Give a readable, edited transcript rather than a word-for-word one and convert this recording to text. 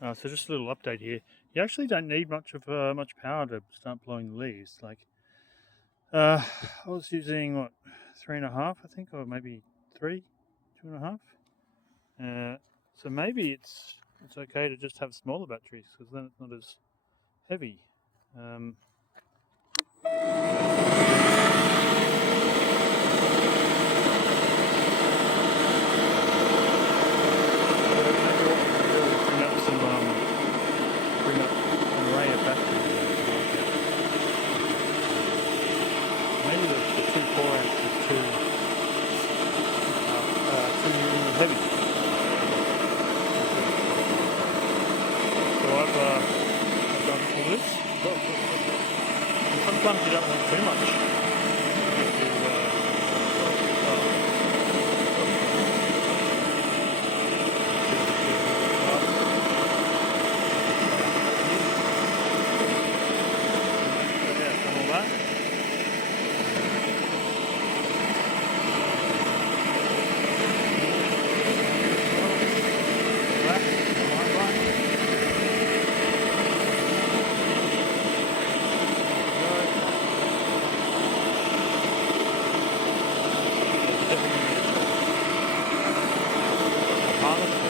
So just a little update here. You actually don't need much power to start blowing the leaves. I was using what 3.5, I think, or maybe three, 2.5. So maybe it's okay to just have smaller batteries because then it's not as heavy. Um, Maybe what we can do is bring up an array of batteries. Maybe the 2 4 amps is too heavy. So I've done all this. And sometimes you don't want too much. Yeah, done all that. Harness